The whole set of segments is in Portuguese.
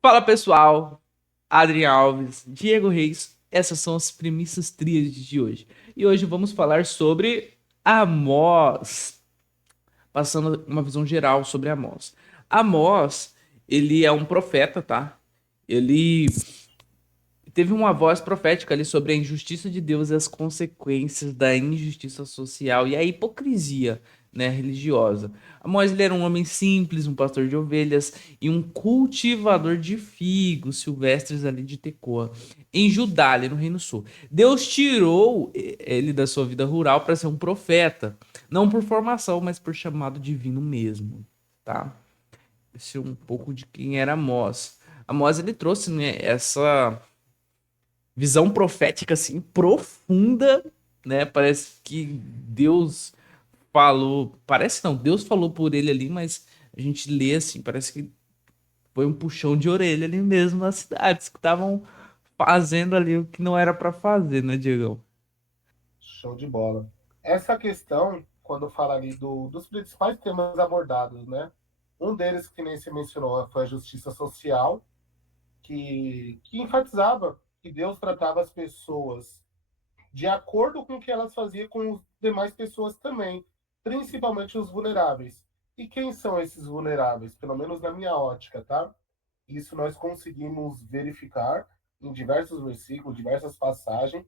Fala pessoal, Adrian Alves, Diego Reis, essas são as premissas tríades de hoje. E hoje vamos falar sobre Amós, passando uma visão geral sobre Amós. Amós, ele é um profeta, tá? Ele teve uma voz profética ali sobre a injustiça de Deus e as consequências da injustiça social e a hipocrisia, né, religiosa. Amós ele era um homem simples, um pastor de ovelhas e um cultivador de figos silvestres ali de Tecoa, em Judá, ali no Reino Sul. Deus tirou ele da sua vida rural para ser um profeta, não por formação, mas por chamado divino mesmo, tá? Esse é um pouco de quem era Amós. Amós ele trouxe, né, essa visão profética assim profunda, né? Parece que Deus falou, parece não, Deus falou por ele ali, mas a gente lê assim, parece que foi um puxão de orelha ali mesmo nas cidades que estavam fazendo ali o que não era para fazer, né, Diego? Show de bola. Essa questão, quando fala ali dos principais temas abordados, né? Um deles, que nem se mencionou, foi a justiça social, que enfatizava que Deus tratava as pessoas de acordo com o que elas faziam com as demais pessoas também, principalmente os vulneráveis. E quem são esses vulneráveis? Pelo menos na minha ótica, tá? Isso nós conseguimos verificar em diversos versículos, diversas passagens,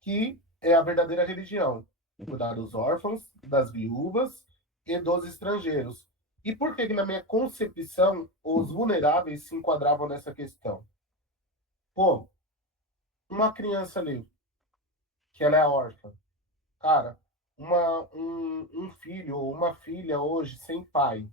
que é a verdadeira religião. Cuidar dos órfãos, das viúvas e dos estrangeiros. E por que, na minha concepção, os vulneráveis se enquadravam nessa questão? Pô, uma criança ali, que ela é órfã, cara, um filho ou uma filha hoje sem pai,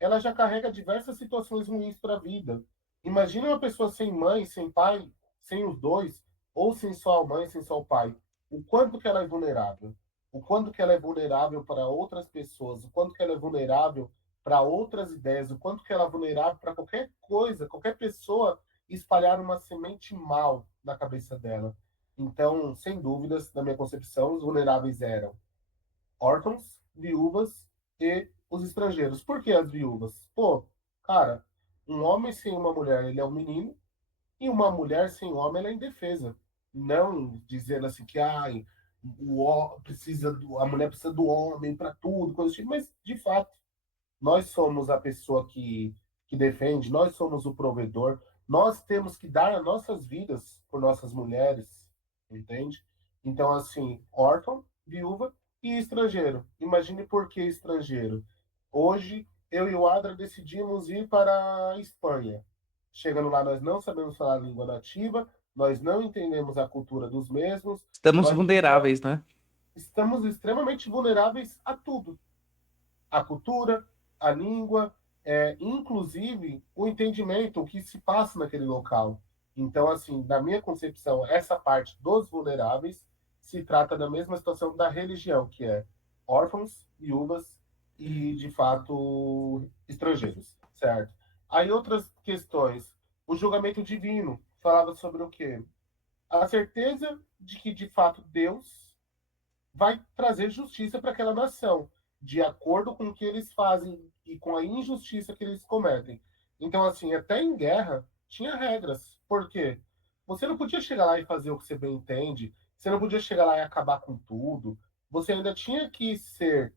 ela já carrega diversas situações ruins para a vida. Imagina uma pessoa sem mãe, sem pai, sem os dois, ou sem só a mãe, sem só o pai. O quanto que ela é vulnerável. O quanto que ela é vulnerável para outras pessoas, o quanto que ela é vulnerável para outras ideias, o quanto que ela é vulnerável para qualquer coisa, qualquer pessoa espalhar uma semente mal na cabeça dela. Então, sem dúvidas, na minha concepção, os vulneráveis eram órfãos, viúvas e os estrangeiros. Por que as viúvas? Pô, cara, um homem sem uma mulher, ele é um menino, e uma mulher sem homem, ela é indefesa. Não dizendo assim que ai, a mulher precisa do homem para tudo, coisa assim, mas de fato, nós somos a pessoa que defende, nós somos o provedor, nós temos que dar as nossas vidas por nossas mulheres, entende? Então, assim, órfão, viúva e estrangeiro. Imagine por que estrangeiro. Hoje, eu e o Adra decidimos ir para a Espanha. Chegando lá, nós não sabemos falar a língua nativa, nós não entendemos a cultura dos mesmos, Estamos nós vulneráveis, né? estamos extremamente vulneráveis a tudo, a cultura, a língua, inclusive o entendimento, o que se passa naquele local. Então, assim, na minha concepção, essa parte dos vulneráveis se trata da mesma situação da religião, que é órfãos, viúvas e, de fato, estrangeiros, certo? Aí outras questões. O julgamento divino falava sobre o quê? A certeza de que, de fato, Deus vai trazer justiça para aquela nação, de acordo com o que eles fazem e com a injustiça que eles cometem. Então, assim, até em guerra tinha regras. Por quê? Você não podia chegar lá e fazer o que você bem entende, você não podia chegar lá e acabar com tudo. Você ainda tinha que ser,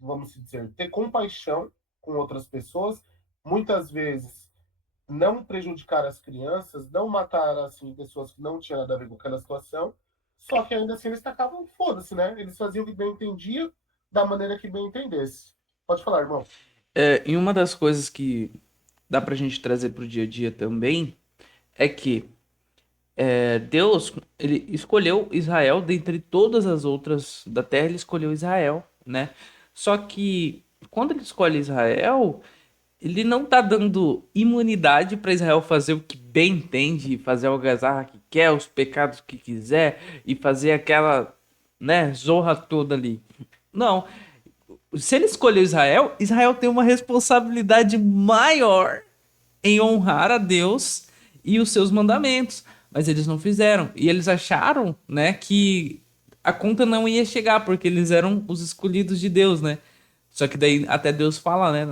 vamos dizer, ter compaixão com outras pessoas, muitas vezes não prejudicar as crianças, não matar assim pessoas que não tinham nada a ver com aquela situação, só que ainda assim eles tacavam foda-se, né? Eles faziam o que bem entendia, da maneira que bem entendesse. Pode falar, irmão. E uma das coisas que dá pra gente trazer pro dia a dia também é que Deus, ele escolheu Israel dentre todas as outras da terra, ele escolheu Israel, né? Só que quando ele escolhe Israel, ele não tá dando imunidade para Israel fazer o que bem entende, fazer a algazarra que quer, os pecados que quiser e fazer aquela, né, zorra toda ali. Não, se ele escolheu Israel, Israel tem uma responsabilidade maior em honrar a Deus e os seus mandamentos, mas eles não fizeram. E eles acharam, né, que a conta não ia chegar porque eles eram os escolhidos de Deus, né? Só que daí até Deus fala, né,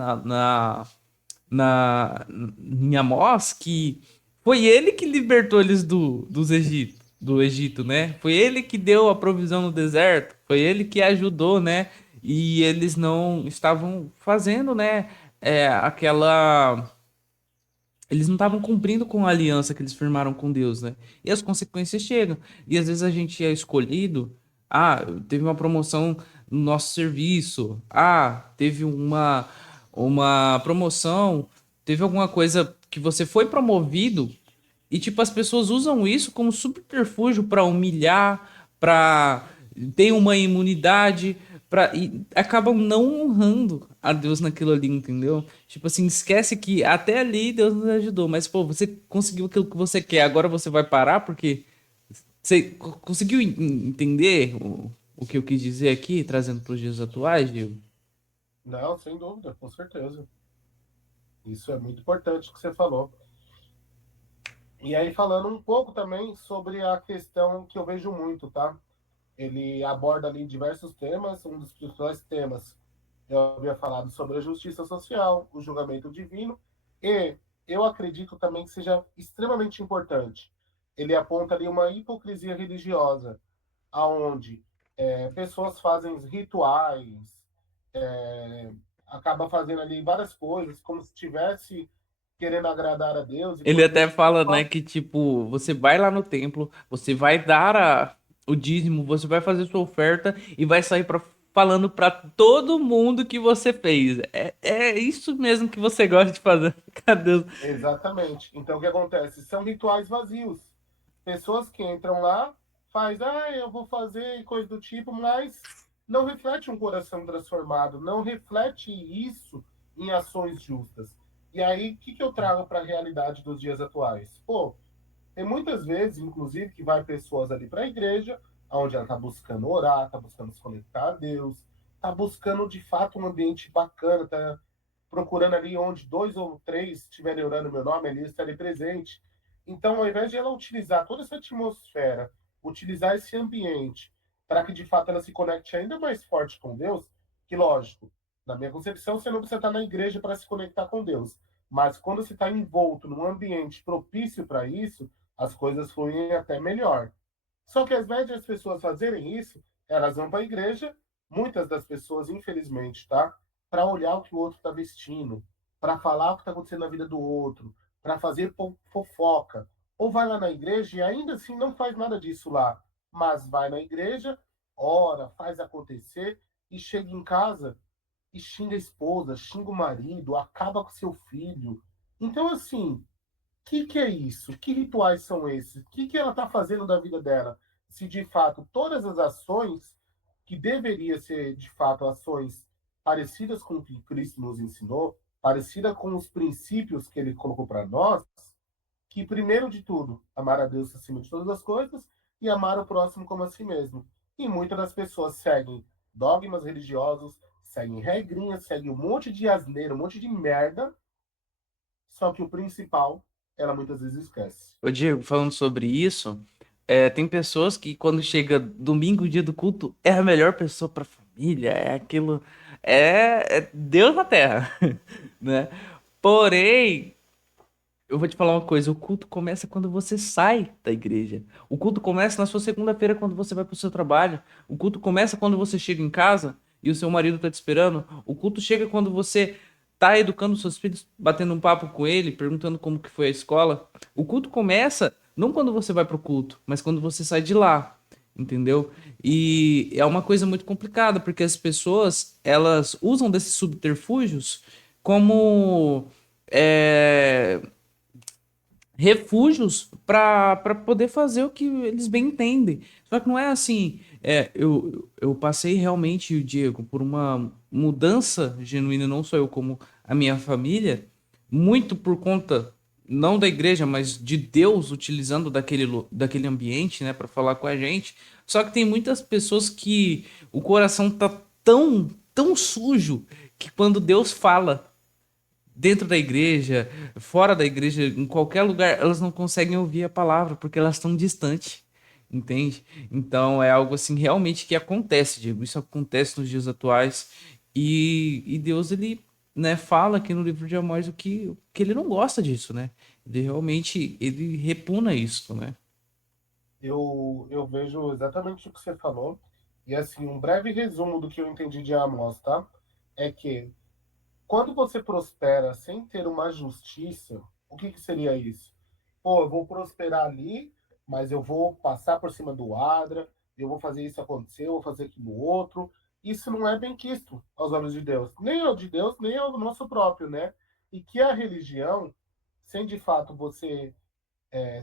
em Amós que foi ele que libertou eles do Egito, né? Foi ele que deu a provisão no deserto, foi ele que ajudou, né? E eles não estavam fazendo, né? Aquela. Eles não estavam cumprindo com a aliança que eles firmaram com Deus, né? E as consequências chegam. E às vezes a gente é escolhido. Ah, teve uma promoção no nosso serviço. Ah, teve uma promoção. Teve alguma coisa que você foi promovido. E, tipo, as pessoas usam isso como subterfúgio para humilhar, para ter uma imunidade, e acabam não honrando a Deus naquilo ali, entendeu? Tipo assim, esquece que até ali Deus nos ajudou, mas, pô, você conseguiu aquilo que você quer, agora você vai parar porque você conseguiu entender o que eu quis dizer aqui, trazendo para os dias atuais, Diego? Não, sem dúvida, com certeza. Isso é muito importante o que você falou. E aí, falando um pouco também sobre a questão que eu vejo muito, tá? Ele aborda ali diversos temas, um dos principais temas eu havia falado sobre a justiça social, o julgamento divino, e eu acredito também que seja extremamente importante. Ele aponta ali uma hipocrisia religiosa, aonde pessoas fazem rituais, é, acaba fazendo ali várias coisas, como se estivesse querendo agradar a Deus, e Ele quando até isso de fala, né, fato. que tipo, você vai lá no templo, você vai dar o dízimo, você vai fazer sua oferta e vai sair falando pra todo mundo que você fez. É isso mesmo que você gosta de fazer. Cadê? Exatamente. Então, o que acontece? São rituais vazios. Pessoas que entram lá, faz, eu vou fazer coisa do tipo, mas não reflete um coração transformado, não reflete isso em ações justas. E aí, o que, que eu trago para a realidade dos dias atuais? Pô, tem muitas vezes, inclusive, que vai pessoas ali para a igreja, onde ela está buscando orar, está buscando se conectar a Deus, está buscando de fato um ambiente bacana, está procurando ali onde dois ou três estiverem orando meu nome, ali estarei presente. Então, ao invés de ela utilizar toda essa atmosfera, utilizar esse ambiente para que de fato ela se conecte ainda mais forte com Deus, que lógico, na minha concepção, você não precisa estar na igreja para se conectar com Deus. Mas quando você está envolto num ambiente propício para isso, as coisas fluem até melhor. Só que ao invés de as pessoas fazerem isso, elas vão para a igreja, muitas das pessoas, infelizmente, tá? Para olhar o que o outro está vestindo, para falar o que está acontecendo na vida do outro, para fazer fofoca. Ou vai lá na igreja e ainda assim não faz nada disso lá, mas vai na igreja, ora, faz acontecer e chega em casa e xinga a esposa, xinga o marido, acaba com seu filho. Então, assim, que é isso? Que rituais são esses? O que ela está fazendo da vida dela? Se de fato todas as ações que deveriam ser de fato ações parecidas com o que Cristo nos ensinou, parecida com os princípios que ele colocou para nós, que primeiro de tudo, amar a Deus acima de todas as coisas e amar o próximo como a si mesmo. E muitas das pessoas seguem dogmas religiosos, seguem regrinhas, seguem um monte de asneira, um monte de merda, só que o principal ela muitas vezes esquece. Ô Diego, falando sobre isso, tem pessoas que quando chega domingo, dia do culto, é a melhor pessoa pra família, é aquilo, é Deus na terra, né? Porém, eu vou te falar uma coisa, o culto começa quando você sai da igreja. O culto começa na sua segunda-feira quando você vai pro seu trabalho. O culto começa quando você chega em casa e o seu marido tá te esperando. O culto chega quando você tá educando seus filhos, batendo um papo com ele, perguntando como que foi a escola. O culto começa não quando você vai pro culto, mas quando você sai de lá, entendeu? E é uma coisa muito complicada, porque as pessoas, elas usam desses subterfúgios como é, refúgios para poder fazer o que eles bem entendem. Só que não é assim. Eu passei realmente, Diego, por uma mudança genuína, não só eu, como a minha família, muito por conta, não da igreja, mas de Deus utilizando daquele ambiente, né, para falar com a gente. Só que tem muitas pessoas que o coração tá tão sujo que quando Deus fala dentro da igreja, fora da igreja, em qualquer lugar, elas não conseguem ouvir a palavra porque elas estão distantes, entende? Então é algo assim realmente que acontece, Diego. Isso acontece nos dias atuais e Deus ele né, fala aqui no livro de Amós que ele não gosta disso, né? Ele realmente ele repugna isso, né? Eu vejo exatamente o que você falou. E assim, um breve resumo do que eu entendi de Amós, tá? É que quando você prospera sem ter uma justiça, o que que seria isso? Pô, eu vou prosperar ali, mas eu vou passar por cima do Adra, eu vou fazer isso acontecer, eu vou fazer aquilo outro. Isso não é bem quisto aos olhos de Deus. Nem ao de Deus, nem ao nosso próprio, né? E que a religião, sem de fato você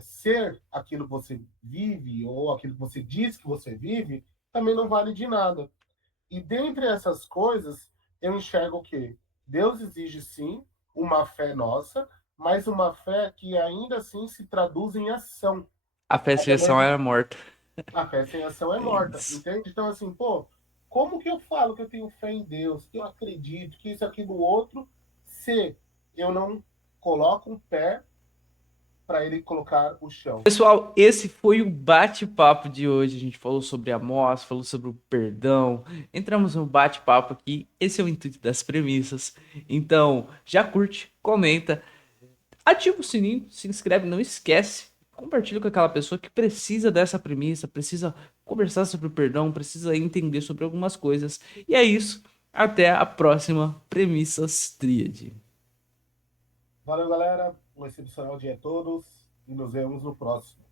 ser aquilo que você vive, ou aquilo que você diz que você vive, também não vale de nada. E dentre essas coisas, eu enxergo que Deus exige sim uma fé nossa, mas uma fé que ainda assim se traduz em ação. A fé sem Até ação mesmo era morta. a fé sem ação é É morta, isso. entende? Então, assim, pô, como que eu falo que eu tenho fé em Deus, que eu acredito, que isso, aquilo, outro, se eu não coloco um pé para ele colocar o chão? Pessoal, esse foi o bate-papo de hoje. A gente falou sobre Amós, falou sobre o perdão. Entramos no bate-papo aqui. Esse é o intuito das premissas. Então, já curte, comenta, ativa o sininho, se inscreve, não esquece. Compartilha com aquela pessoa que precisa dessa premissa, precisa conversar sobre o perdão, precisa entender sobre algumas coisas. E é isso. Até a próxima Premissas Tríade. Valeu, galera. Um excepcional dia a todos e nos vemos no próximo.